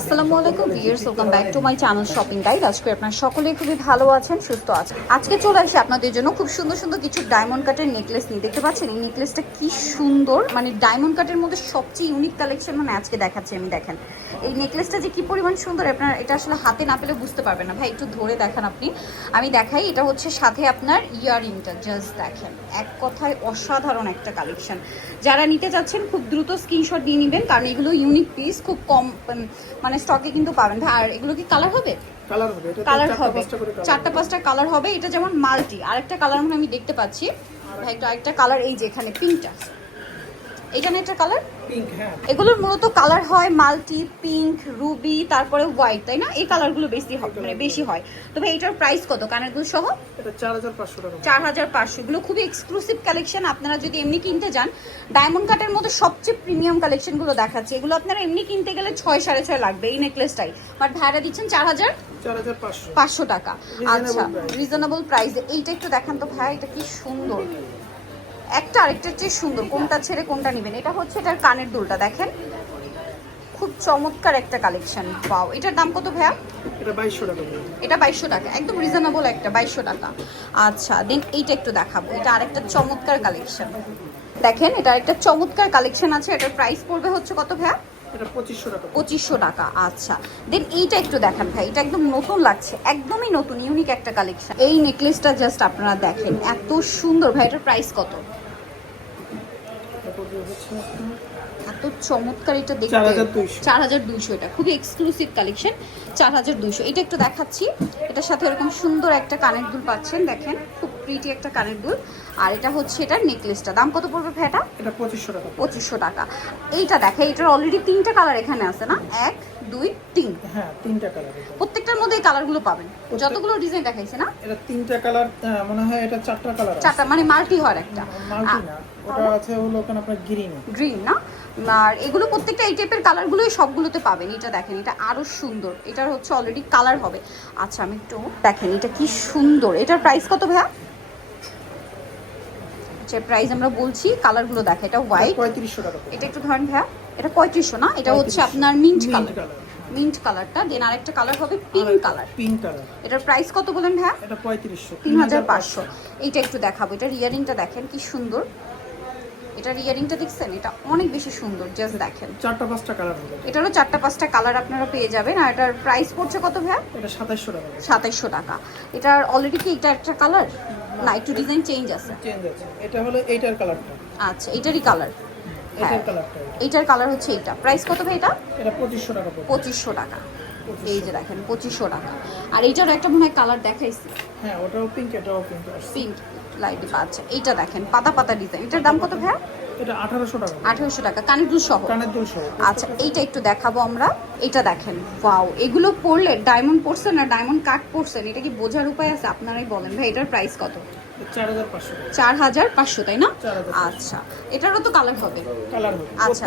আসসালামু আলাইকুম, viewers, welcome back to my channel shopping guide. আজকে আপনারা সকলেই খুবই ভালো আছেন, সুস্থ আছেন। আজকে চলে আসি আপনাদের জন্য খুব সুন্দর সুন্দর কিছু ডায়মন্ড কাটের নেকলেস নিয়ে। দেখতে পাচ্ছেন এই নেকলেসটা কি সুন্দর মানে ডায়মন্ড কাটের মধ্যে সবচেয়ে ইউনিক কালেকশন মানে আজকে দেখাচ্ছি আমি, দেখেন। এই নেকলেসটা যে কি পরিমাণ সুন্দর, আপনার এটা আসলে হাতে না পেলে বুঝতে পারবেন না। ভাই, একটু ধরে দেখান আপনি। আমি দেখাই, এটা হচ্ছে সাথে আপনার ইয়াররিংটা জাস্ট দেখেন। এক কথায় অসাধারণ একটা কালেকশন যারা নিতে চাচ্ছেন, খুব দ্রুত স্ক্রিনশট দিয়ে নেবেন, কারণ এগুলো ইউনিক পিস খুব কম মানে স্টকে কিন্তু পাবেন। ভাই, আর এগুলো কি কালার হবে? কালার হবে কালার চারটা হবে। পাঁচটা চারটা পাঁচটা কালার হবে এটা যেমন মাল্টি আরেকটা কালার মানে আমি দেখতে পাচ্ছি। ভাই একটা আরেকটা কালার এই যে এখানে পিঙ্কটা এখানে একটা কালার এগুলোর মূলত কালার হয় মাল্টি পিঙ্ক রুবি তারপরে হোয়াইট তাই না? এই কালারগুলো বেশি হয় মানে বেশি হয়। তবে এটার প্রাইস কত? কানেরগুলো সহ? এটা চার হাজার পাঁচশো এগুলো খুবই এক্সক্লুসিভ কালেকশন আপনারা যদি এমনি কিনতে যান ডায়মন্ড কাটের মধ্যে সবচেয়ে প্রিমিয়াম কালেকশনগুলো দেখাচ্ছে। এগুলো আপনারা এমনি কিনতে গেলে ছয় সাড়ে ছয় লাগবে এই নেকলেসটাই বাট ভাড়া দিচ্ছেন চার হাজার পাঁচশো। টাকা। আচ্ছা রিজনেবল প্রাইস এইটা একটু দেখান তো ভাই এটা কি সুন্দর। একটা আরেকটার চেয়ে সুন্দর কোনটা ছেড়ে কোনটা নেবেন এটা হচ্ছে এটার কানের দুলটা দেখেন। খুব চমৎকার একটা কালেকশন পাও এটার দাম কত ভাইয়া? এটা বাইশশো টাকা এটা বাইশশো টাকা একদম রিজনেবল একটা বাইশশো টাকা। আচ্ছা দেন এইটা একটু দেখাবো এটা আরেকটা চমৎকার কালেকশন। দেখেন এটা একটা চমৎকার কালেকশন আছে এটার প্রাইস পড়বে হচ্ছে কত ভাইয়া? পঁচিশশো টাকা আচ্ছা। দেন এইটা একটু দেখান ভাই এটা একদম নতুন লাগছে একদমই নতুন ইউনিক একটা কালেকশন এই নেকলেসটা জাস্ট আপনারা দেখেন এত সুন্দর ভাই এটার প্রাইস কত? এত চমৎকার এটা দেখতে। 4200 চার হাজার দুইশো এটা খুবই এক্সক্লুসিভ কালেকশন চার হাজার দুইশো। এটা একটু দেখাচ্ছি এটার সাথে এরকম সুন্দর একটা কানের দুল পাচ্ছেন দেখেন খুব প্রিটি একটা কানের দুল। আর এটা হচ্ছে এটার নেকলেসটা দাম কত পড়বে ভাইটা এটা? পঁচিশশো টাকা পঁচিশশো টাকা। এইটা দেখে এটার অলরেডি তিনটা কালার এখানে আছে না? এক দুই তিন। হ্যাঁ তিনটা কালার প্রত্যেকটার মধ্যে এই কালারগুলো পাবেন। যতগুলো ডিজাইন দেখাইছে না? এটা তিনটা কালার মনে হয় এটা চারটা কালার চারটা মানে মাল্টি হয় একটা। মাল্টি না। ওটা আছে হলো আপনার গ্রিন গ্রিন না? আর এগুলো প্রত্যেকটা এই টাইপের কালারগুলোই সবগুলোতে পাবেন। এটা দেখেন এটা আরও সুন্দর। এটার হচ্ছে অলরেডি কালার হবে। আচ্ছা আমি একটু দেখেন এটা কি সুন্দর। এটার প্রাইস কত ভাইয়া? যে প্রাইস আমরা বলছি কালারগুলো দেখে এটা হোয়াইট পঁয়ত্রিশশো টাকা এটা একটু ধরেন ভাইয়া এটা পঁয়ত্রিশশো না এটা হচ্ছে আপনার মিন্ট কালার মিন্ট কালারটা দেন আরেকটা কালার হবে পিঙ্ক কালার পিঙ্ক কালার এটার প্রাইস কত বলেন ভাইয়া? এটা পঁয়ত্রিশশো। তিন হাজার পাঁচশো। এইটা একটু দেখাবো এটার ইয়ারিংটা দেখেন কি সুন্দর। এটার ইয়ারিংটা দেখছেন? এটা অনেক বেশি সুন্দর জাস্ট দেখেন। চারটা পাঁচটা কালার হবে। এটারও চারটা পাঁচটা কালার আপনারা পেয়ে যাবেন। আর এটার প্রাইস পড়ছে কত ভাইয়া? এটা সাতাইশশো টাকা। সাতাইশশো টাকা। এটার অলরেডি কি এটা একটা কালার না একটু ডিজাইন চেঞ্জ আছে। চেঞ্জ আছে। এটা হলো এইটার কালারটা আচ্ছা এটারই কালার হ্যাঁ। এটার কালারটা এইটার কালার হচ্ছে এইটা। প্রাইস কত ভাই এটা? এটা পঁচিশশো টাকা পঁচিশশো টাকা। এই যে দেখেন পঁচিশশো টাকা। আর এইটারও একটা মনে হয় কালার দেখাইছি। হ্যাঁ ওটাও পিঙ্ক এটাও পিঙ্ক পিঙ্ক লাইট আচ্ছা এইটা দেখেন পাতা পাতা ডিজাইন এটার দাম কত ভাইয়া? এটা আঠারোশো টাকা। পড়বে। আঠারোশো টাকা কানের দুল সহ। কানের দুল সহ। আচ্ছা এইটা একটু দেখাবো আমরা। এটা দেখেন ওয়াও এগুলো পড়লে ডায়মন্ড পড়ছেন না ডায়মন্ড কাট পড়ছেন এটা কি বোঝার উপায় আছে? আপনারাই বলেন ভাই এটার প্রাইস কত? চার হাজার পাঁচশো। তাই না? আচ্ছা এটারও তো কালার হবে। আচ্ছা।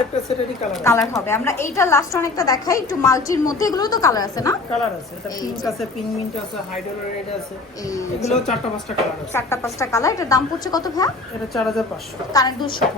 কালার হবে। আমরা এইটা লাস্ট অনেকটা দেখাই একটু মাল্টির মধ্যে এগুলো তো কালার আছে না? কালার আছে। এটা পিঙ্ক আছে পিঙ্ক মিন্ট আছে হাইড্রোল রেড আছে। এগুলো চারটা পাঁচটা কালার আছে। চারটা পাঁচটা কালার এটার দাম পড়ছে কত এটা চার হাজার পাঁচশো। কানের দুল সহ।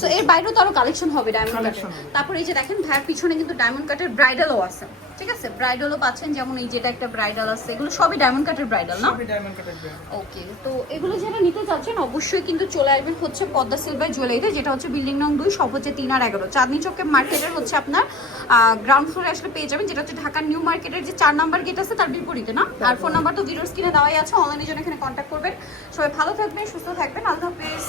সো এর বাইরেও তো আরও কালেকশন হবে ডায়মন্ড কাটের তারপর এই যে দেখেন ভাইয়ের পিছনে কিন্তু ডায়মন্ড কাটের ব্রাইডালও আছে। ঠিক আছে? ব্রাইডালও পাচ্ছেন যেমন এই যেটা একটা ব্রাইডাল আছে এগুলো সবই ডায়মন্ড কাটের ব্রাইডাল না? সবই ডায়মন্ড কাটের ওকে তো এগুলো যারা নিতে চাচ্ছেন অবশ্যই কিন্তু চলে আসবেন হচ্ছে পদ্মা সিলভার জুয়েলারিতে যেটা হচ্ছে বিল্ডিং নং দুই সব হচ্ছে তিন আর এগারো। চাঁদনি চকের মার্কেটের হচ্ছে আপনার গ্রাউন্ড ফ্লোরে আসলে পেয়ে যাবেন যেটা হচ্ছে ঢাকার নিউ মার্কেটের যে চার নাম্বার গেট আছে তার বিপরীতে না? আর ফোন নাম্বার তো ভিডিওর স্ক্রিনে দেওয়াই আছে অনলাইনে জন্য এখানে কন্ট্যাক্ট করবেন। সবাই ভালো থাকবেন সুস্থ থাকবেন আল্লাহ হাফেজ।